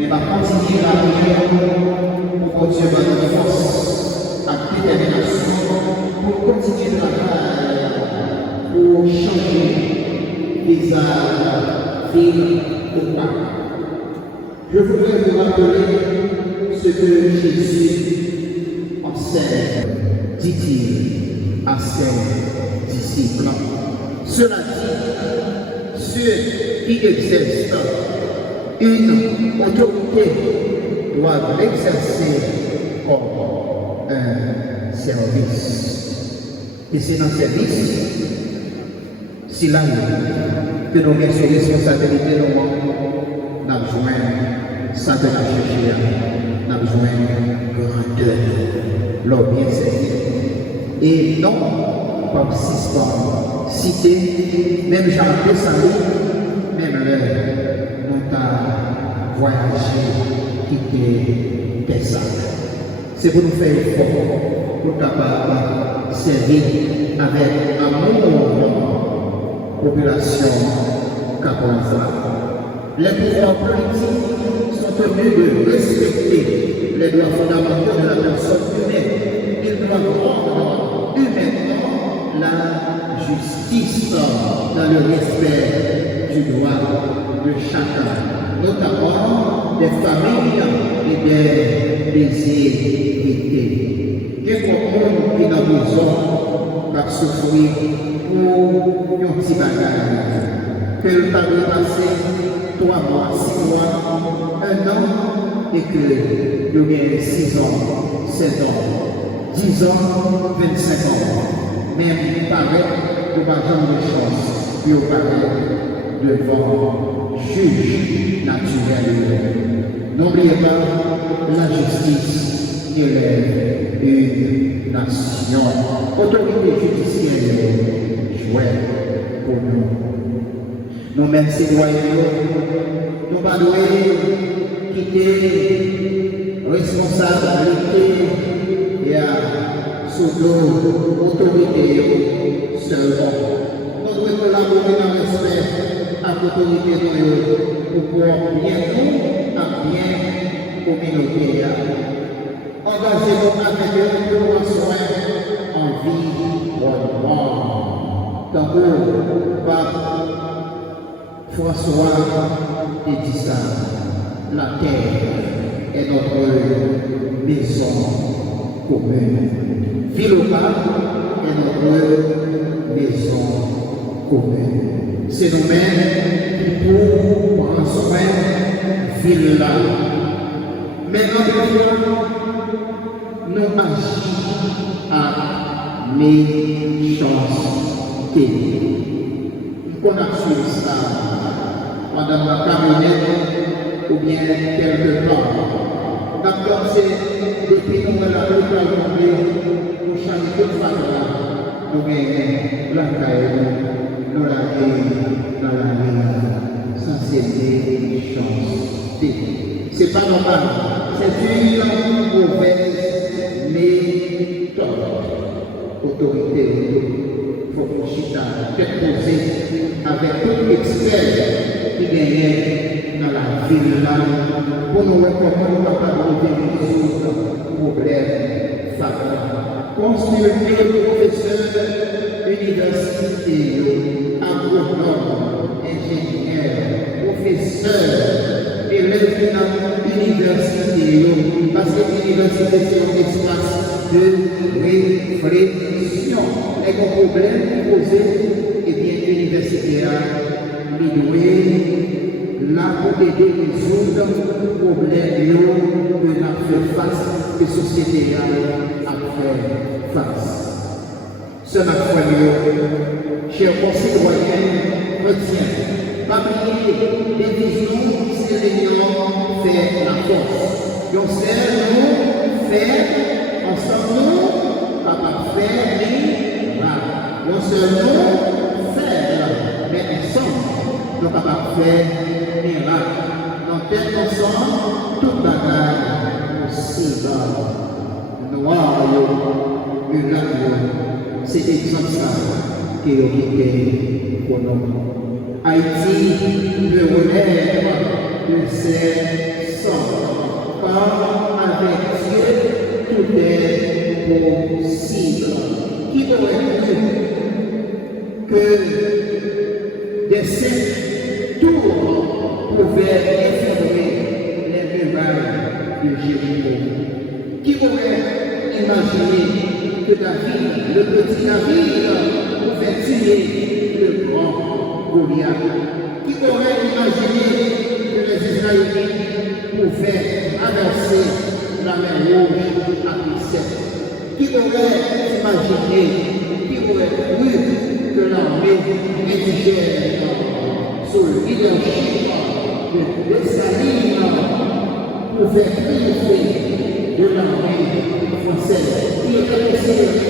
mais va continuer la prière pour que Dieu va donner force à détermination pour continuer le travail, pour changer visage, ville ou pas. Je voudrais vous rappeler ce que Jésus enseigne, dit-il à ses disciples. Cela dit, ceux qui exercent une autorité doivent l'exercer comme un service. Et c'est dans le service, si là, que nous avons ces responsabilités, nous avons besoin ça de la chercher, nous avons besoin de grandeur, leur bien servir. Et non, comme suspend, citer, même Jean Salut, même l'heure, nous avons voyagé, quitté Tessa. C'est pour nous faire effort, pour capable servir avec amour population Capoisa. Les pouvoirs politiques sont tenus de respecter les droits fondamentaux de la personne humaine. Ils doivent rendre humainement la justice dans le respect du droit de chacun, notamment des familles et des déshérités. Il y a beaucoup qui n'ont besoin de souffrir pour un petit bagage. Que le temps est passé 3 mois, 6 mois, 1 an, et que nous avons 6 ans, 7 ans, 10 ans, 25 ans. Mais il paraît que nous avons de chance, puis on paraît devant juge naturel. N'oubliez pas, la justice élève une nation. Autorité judiciaire, jouet pour nous. Nous-mêmes, citoyens, nous ne devons pas quitter responsabilité et sous l'autorité seulement. Nous devons collaborer dans le respect à l'autorité pour pouvoir bien nous, à bien communauté. Engagez-vous avec eux pour prendre soin en vie ou mort. Tant que François et dit ça, la terre est notre maison commune. Villoba est notre maison commune. C'est nous-mêmes qui pouvons prendre soin de Villa. Maintenant, nous agissons à méchanceté. Qu'on a suivi ça pendant la camionnette ou bien quelque temps. D'accord, c'est depuis nous la rue nous changeons toute façon. Nous gagnons la caille, nous la gagnons dans la vie. Ça, c'est méchanceté. C'est pas normal. C'est une mauvaise méthode. Autorité. Chita, tête posée avec tout l'expert qui gagnait dans la ville là pour nous comment nous capables de résoudre le problème fatal. Consulter professeurs universitaires, agronomes, ingénieurs, professeurs, élèves dans l'université, parce que l'université c'est un espace de réflexion. Les problèmes posés, et bien l'université a doit là pour aider à résoudre les problèmes que l'on fait face, que la société a fait face. Ce matin, chers concitoyens, retiens, pas oublier les visions, c'est l'union fait la force. Donc, c'est nous faire ensemble, pas faire, non seulement faire, mais ensemble, nous sommes capables de faire miracle. Nous tête ensemble, toute bagaille possible. Noir, miracle, c'est exemple ça qui est occupé pour nous. Haïti peut renaître de ses cendres. cible, qui aurait cru que des sept tours pouvaient effondrer les murailles de Jéricho? Qui aurait imaginé que David, le petit David, pouvait tuer le grand Goliath? Qui aurait imaginé que les Israélites pouvaient traverser la mer Rouge à pied sec? Qui aurait imaginé, qui aurait cru que l'armée indigène, sous le leadership de Dessalines, pouvait triompher de l'armée française qui était considérée